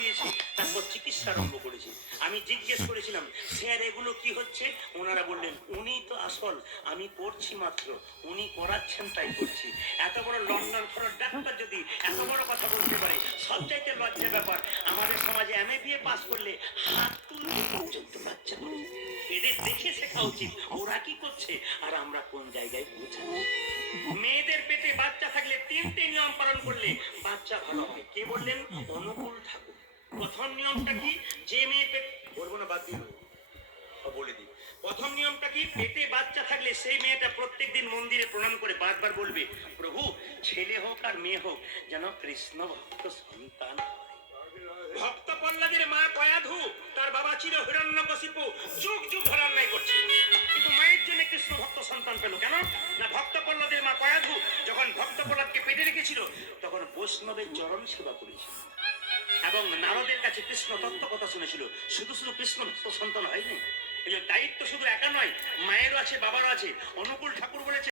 দিয়েছি, তারপর চিকিৎসা আরম্ভ করেছি। আমি জিজ্ঞেস করেছিলাম, স্যার এগুলো কি হচ্ছে? ওনারা বললেন, উনি তো আসল, আমি করছি মাত্র, উনি করাচ্ছেন তাই করছি। এত বড় লন্ডন ফরের ডাক্তার যদি এত বড় কথা বলতে পারে, সবচাইতে লজ্জার ব্যাপার আমাদের সমাজে MA পাস করলে হাত তুলতে পর্যন্ত লজ্জা করে। এদের দেখে শেখা উচিত ওরা কি করছে আর আমরা কোন জায়গায় পৌঁছাচ্ছি। মেয়েদের পেটে বাচ্চা থাকলে 3টে নিয়ম পালন করলে বাচ্চা ভালো হয়। কে বললেন? অনুকূল ঠাকুর। প্রথম নিয়মটা কি? যে মেয়ে বলবো না, বাদ দিয়ে বলে দিই। প্রথম নিয়মটা কি? পেটে বাচ্চা থাকলে সেই মেয়েটা প্রত্যেকদিন মন্দিরে প্রণাম করে বারবার বলবে, প্রভু ছেলে হোক আর মেয়ে হোক যেন কৃষ্ণ ভক্ত সন্তান হয়। ভক্ত প্রহ্লাদের মা কয়াধু, তার বাবা ছিল হিরণ্যকশিপু, যুগ যুগ ধরে অন্যায় করছে, কিন্তু মায়ের জন্য কৃষ্ণ ভক্ত সন্তান পেল কেন? না, ভক্ত প্রহ্লাদের মা কয়াধু যখন ভক্ত প্রহ্লাদকে পেটে রেখেছিল তখন বৈষ্ণবের চরণ সেবা করেছিল এবং নারদের কাছে কৃষ্ণ তত্ত্ব কথা শুনেছিল। শুধু শুধু কৃষ্ণ ভক্ত সন্তান হয়নি। এই দায়িত্ব শুধু একা নয়, মায়েরও আছে, বাবারও আছে। অনুকূল ঠাকুর বলেছে,